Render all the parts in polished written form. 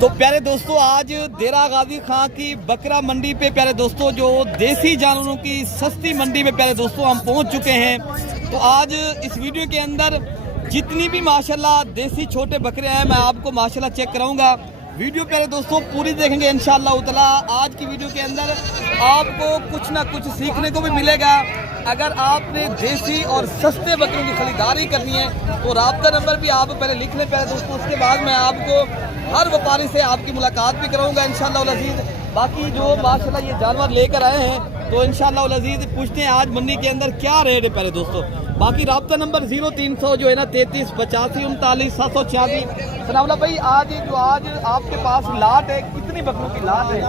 तो प्यारे दोस्तों, आज देरा गाजी खां की बकरा मंडी पे प्यारे दोस्तों, जो देसी जानवरों की सस्ती मंडी में प्यारे दोस्तों हम पहुंच चुके हैं। तो आज इस वीडियो के अंदर जितनी भी माशाल्लाह देसी छोटे बकरे हैं मैं आपको माशाल्लाह चेक कराऊंगा। वीडियो प्यारे दोस्तों पूरी देखेंगे इंशाअल्लाह उतला। आज की वीडियो के अंदर आपको कुछ ना कुछ सीखने को भी मिलेगा। अगर आपने देसी और सस्ते बकरों की खरीदारी करनी है तो राब्ता नंबर भी आप पहले लिख लें प्यारे दोस्तों। उसके बाद मैं आपको हर व्यापारी से आपकी मुलाकात भी कराऊंगा इंशाअल्लाह अज़ीज़। बाकी जो माशाल्लाह ये जानवर लेकर आए हैं तो इंशाअल्लाह अज़ीज़ पूछते हैं आज मंडी के अंदर क्या रेट है प्यारे दोस्तों। बाकी राब्ता नंबर 0300 जो है ना 33 85 39 786। सनाउल्लाह भाई, आज आपके पास लाट है, कितनी बकरों की लाट है?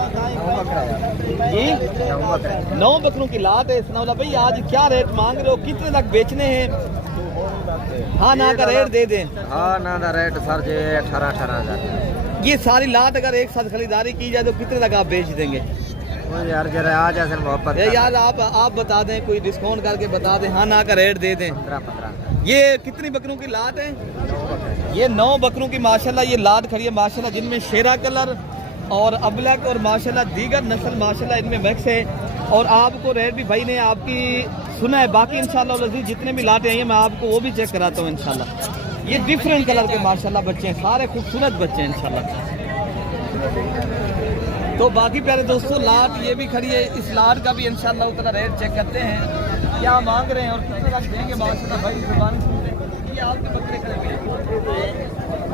9 बकरों की लाट है। सनाउल्लाह भाई, आज क्या रेट मांग रहे हो, कितने तक बेचने हैं? हाँ ना का रेट दे दें। हाँ ना का रेट सर जे 18,000। ये सारी लाट अगर एक साथ खरीदारी की जाए तो कितने तक आप बेच देंगे? यार जरा आ जाए मोहब्बत यार आप बता दें, कोई डिस्काउंट करके बता दें। हाँ ना का रेट दे दें। 15। ये कितनी बकरों की लाट है? ये 9 बकरों की माशाल्लाह ये लाट खड़ी है माशाल्लाह, जिनमें शेरा कलर और अबलक और माशाल्लाह दीगर नस्ल माशाल्लाह इनमें मिक्स है। और आपको रेट भी भाई ने आपकी सुना है। बाकी इंशाल्लाह अज़ीज़ जितने भी लाटे हैं मैं आपको वो भी चेक कराता हूँ इंशाल्लाह। ये डिफरेंट कलर के माशाल्लाह बच्चे हैं, सारे खूबसूरत बच्चे हैं इंशाल्लाह। तो बाकी प्यारे दोस्तों लाट ये भी खड़ी है। इस लाट का भी इंशाल्लाह उतना रेट चेक करते हैं क्या मांग रहे हैं और कितने तक देंगे माशाल्लाह। भाई जुबान ये आपके बकरे खड़े हुए हैं,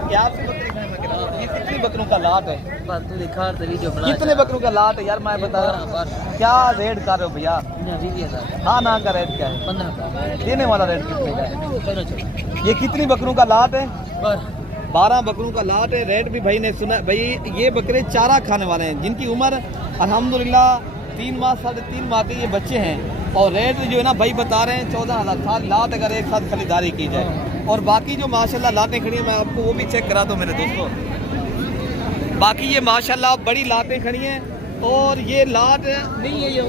क्या आपके बकरे खड़े हुए? ये कितनी बकरों का लाट है? तू दिखा वीडियो बना। कितने बकरों का लाट है यार? मैं बता रहा हूँ क्या रेट कर रहे हो भैया? 20,000। हाँ ना का रेट क्या है? 15। देने वाला रेट कितने का है? ये कितनी बकरों का लाट है? 12 बकरों का लाट है। रेट भी भाई ने सुना। भाई ये बकरे चारा खाने वाले हैं जिनकी उम्र अल्हम्दुलिल्लाह 3 माह 3.5 माह के ये बच्चे हैं। और रेट जो है ना भाई बता रहे हैं 14,000 लाट अगर एक साथ खरीदारी की जाए। और बाकी जो माशाल्लाह लाटें खड़ी हैं मैं आपको वो भी चेक करा दूँ मेरे दोस्तों। बाकी ये माशाल्लाह बड़ी लाटें खड़ी हैं। और ये लाट नहीं है, ये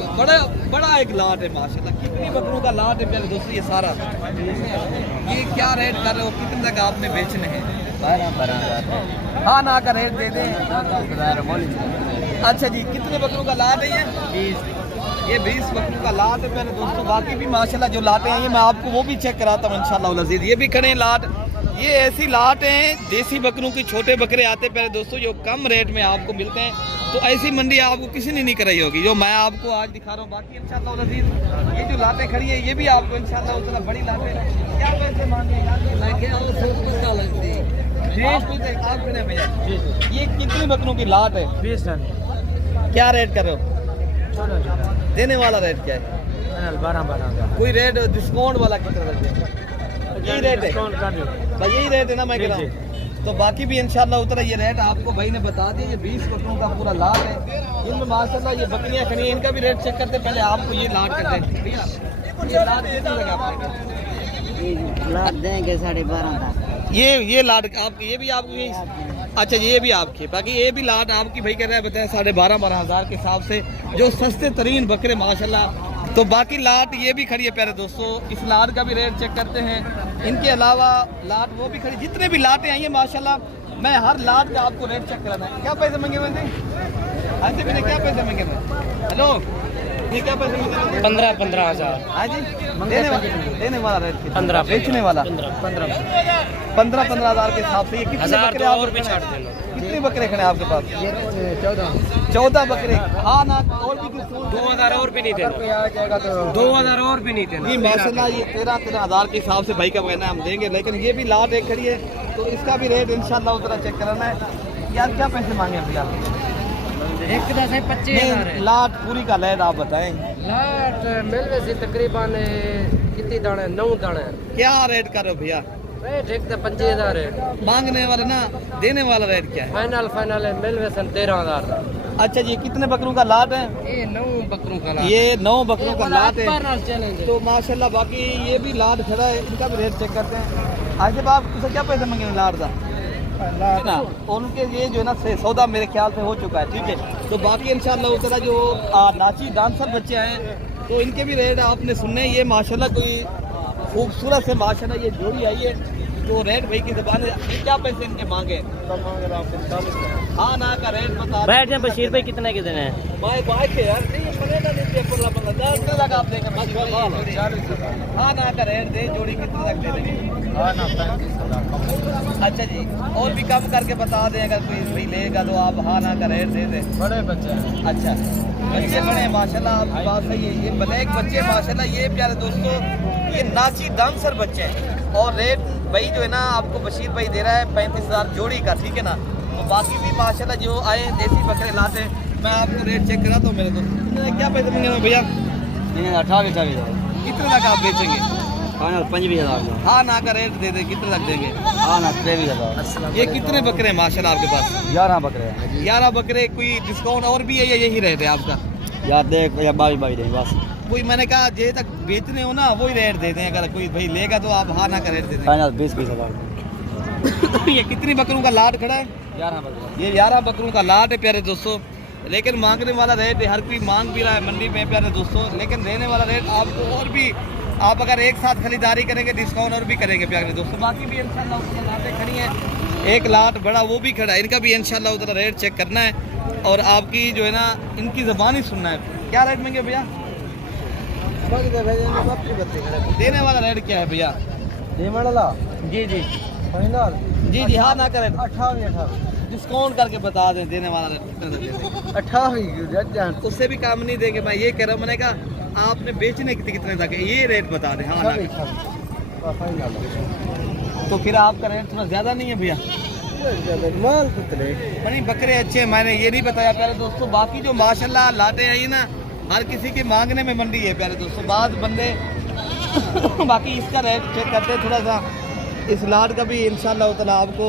बड़ा एक लाट है माशाल्लाह। कितनी बकरों का लाट है प्यारे दोस्तों ये सारा? ये क्या रेट कर रहे हो, कितने तक आपने बेचने हैं? 12,000। हाँ ना का रेट दे दें। अच्छा जी, कितने बकरों का लाट है ये? 20। ये 20 बकरों का लाट है प्यारे दोस्तों। बाकी भी माशाल्लाह जो लाटें हैं ये मैं आपको वो भी चेक कराता हूँ इंशाल्लाह अज़ीज़। ये भी खड़े हैं लाट। ये ऐसी लाट हैं देसी बकरों की, छोटे बकरे आते हैं प्यारे दोस्तों जो कम रेट में आपको मिलते हैं। तो ऐसी मंडी आपको किसी ने नहीं कराई होगी जो मैं आपको आज दिखा रहा हूँ। बाकी इंशाल्लाह अज़ीज़ ये जो लाटें खड़ी है ये भी आपको इंशाल्लाह उतना बड़ी लाटें क्या पैसे मांगे भैया? ये कितनी बकरों की लाट है? 20 टन। क्या रेट कर रहे हो? देने वाला रेट क्या है? 12,000। कोई रेट डिस्काउंट वाला कितना रखते? यही रेट है भाई, यही रेट है ना मैं कह रहा हूँ। तो बाकी भी इंशाल्लाह उतना ये रेट आपको भाई ने बता दिया। ये 20 बकरों का पूरा लाट है। इनमें माशाल्लाह ये बकरियां खड़ी हैं, इनका भी रेट चेक करते पहले आपको ये लाट करते हैं भैया। ये लाट कितनी लगा आपने? लाट देंगे 12.5। ये लाट आप ये भी आपको यही? अच्छा ये भी आपके। बाकी ये भी लाट आपकी भाई कह रहा है बताएं 12,500 के हिसाब से जो सस्ते तरीन बकरे माशाल्लाह। तो बाकी लाट ये भी खड़ी है प्यारे दोस्तों। इस लाट का भी रेट चेक करते हैं। इनके अलावा लाट वो भी खड़ी, जितने भी लाटें आई हैं माशाल्लाह मैं हर लाट का आपको रेट चेक कराना है। क्या पैसे मांगे मैंने? ऐसे मैंने क्या पैसे मांगे? हेलो ये क्या पैसे मांगे? 15,000। हाँ जी देने वाला रेट 15। बेचने वाला 15,000 के हिसाब से। ये कितने बकरे और भी छाट देना। कितने बकरे खड़े आपके पास? 14 बकरे। हाँ ना और भी 2,000 और भी नहीं देना। 2,000 और भी नहीं देना। ये माशाल्लाह ये 13,000 के हिसाब से भाई का कहना है हम देंगे। लेकिन ये भी लाट एक खड़ी है तो इसका भी रेट इंशाल्लाह उतना चेक कराना है। यार क्या पैसे मांगे भैया? 25,000 लाट पूरी का रेट आप बताएं। लाट मिलवे से तकरीबन कितनी दाने? 9 दाने। क्या रेट कर रहे हो भैया? रेट एक 25,000 है। मांगने वाला ना देने वाला रेट क्या है? फाइनल है मिलवे से 13,000। अच्छा जी, कितने बकरों का लाट है? ये 9 बकरों का लाट। ये 9 बकरों का लाट है। तो माशाल्लाह बाकी ये भी लाट खड़ा है, इनका भी रेट चेक करते हैं। आज आप उसे क्या पैसे मांगे लाट का ना? और उनके ये जो है ना सौदा मेरे ख्याल से हो चुका है, ठीक है। तो बाकी इंशाल्लाह उतना जो नाची डांसर बच्चे हैं तो इनके भी रेट आपने सुनने। ये माशाल्लाह कोई खूबसूरत से माशाल्लाह ये जोड़ी आई है। तो रेट भाई की दुकान है, क्या पैसे इनके मांगे? हाँ ना का रेट बता बैठ जाए बशीर भाई, कितने के देने हैं? भाई बाइक है यार, नहीं पड़ेगा नहीं पे पुल्ला पुल्ला 10 तक आप देंगे बस। हाँ ना का रेट दे, जोड़ी कितने तक दे देंगे? अच्छा जी, और भी कम करके बता दें अगर कोई भाई लेगा तो आप हाँ ना का रेट दे दें। बड़े बच्चे हैं। अच्छा, बच्चे बड़े हैं माशाल्लाह, आपकी बात सही है। ये ब्लैक बच्चे माशाल्लाह, ये प्यारे दोस्तों ये नाची डांसर बच्चे हैं। और रेट भाई जो है ना आपको बशीर भाई दे रहा है 35,000 जोड़ी का, ठीक है ना। तो बाकी भी माशाल्लाह जो आए देसी बकरे लाते हैं, मैं आपको रेट चेक कराता हूँ मेरे दोस्त। क्या पैसे देंगे भैया? 28 कितने तक आप बेचेंगे? 25,000। हाँ ना का रेट दे दे, कितने तक देंगे? हाँ ना 23,000। ये कितने बकरे हैं माशाल्लाह आपके पास? 11 बकरे 11 बकरे। कोई डिस्काउंट और भी है या यही रेट है आपका? यार देख या 22 दे बस। कोई मैंने कहा जे तक बेचने हो ना वही रेट दे दें, अगर कोई भाई लेगा तो आप हाँ ना का रेट दे दें। फाइनल 20,000। ये कितनी बकरों का लाट खड़ा है? 11 बकरे। ये 11 बकरों का लाट है प्यारे दोस्तों। लेकिन मांगने वाला रेट है, हर कोई मांग भी रहा है मंडी में प्यारे दोस्तों, लेकिन देने वाला रेट आपको और भी, आप अगर एक साथ खरीदारी करेंगे डिस्काउंट और भी करेंगे प्यारे दोस्तों। बाकी भी इंशाल्लाह उसकी लाटें खड़ी हैं, एक लाट बड़ा वो भी खड़ा है, इनका भी इंशाल्लाह उतना रेट चेक करना है और आपकी जो है ना इनकी ज़बान ही सुनना है। क्या रेट में भैया देने वाला रेट क्या है भैया? जी जी फाइनल जी जी हाँ ना करें, 28 डिस्काउंट करके बता दें देने वाला रेट कितने तक दे दें। 28 उससे भी काम नहीं देंगे। मैं ये कह रहा हूँ, मैंने कहा आपने बेचने कितने तक है, ये रेट बता दें। हाँ ना तो फिर आपका रेट थोड़ा ज़्यादा नहीं है भैया? माल कितने? नहीं बकरे अच्छे हैं, मैंने ये नहीं बताया प्यारे दोस्तों। बाकी जो माशाल्लाह लाटे आई ना, हर किसी के मांगने में मंडी है प्यारे दोस्तों, बाद बंदे बाकी इसका रेट चेक करते हैं थोड़ा सा। इस लाट का भी इंशाल्लाह ताला आपको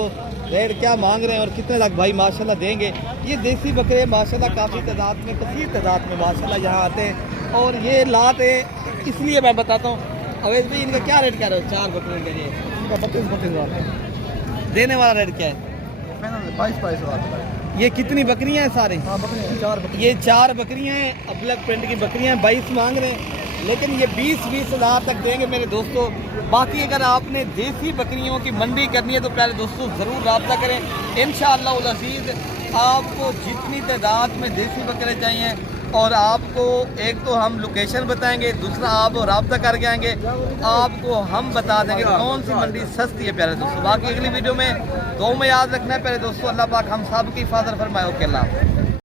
रेट क्या मांग रहे हैं और कितने तक भाई माशाल्लाह देंगे। ये देसी बकरे माशाल्लाह काफ़ी तादाद में, कसीर तादाद में माशाल्लाह यहाँ आते हैं। और ये लाट है, इसलिए मैं बताता हूँ। अवैध भाई इनका क्या रेट कह रहे हो? 4 बकरे के लिए 32,000 देने वाला रेट क्या है? 22,000। ये कितनी बकरियां हैं सारे? हाँ बकरियाँ 4 बकरियाँ। ये 4 बकरियां हैं, ब्लैक प्रिंट की बकरियां हैं, 22 मांग रहे हैं, लेकिन ये 20-20 हज़ार तक देंगे मेरे दोस्तों। बाकी अगर आपने देसी बकरियों की मंडी करनी है तो प्यारे दोस्तों ज़रूर रब्ता करें। इंशाअल्लाह उल अज़ीज़ आपको जितनी तादाद में देसी बकरे चाहिए, और आपको एक तो हम लोकेशन बताएंगे, दूसरा आप रब्ता करके आएंगे, आपको हम बता देंगे कौन सी मंडी सस्ती है प्यारे दोस्तों। बाकी अगली वीडियो में दो में याद रखना है प्यारे दोस्तों। अल्लाह पाक हम सब की हिफाजत फरमाए। ओके अल्लाह।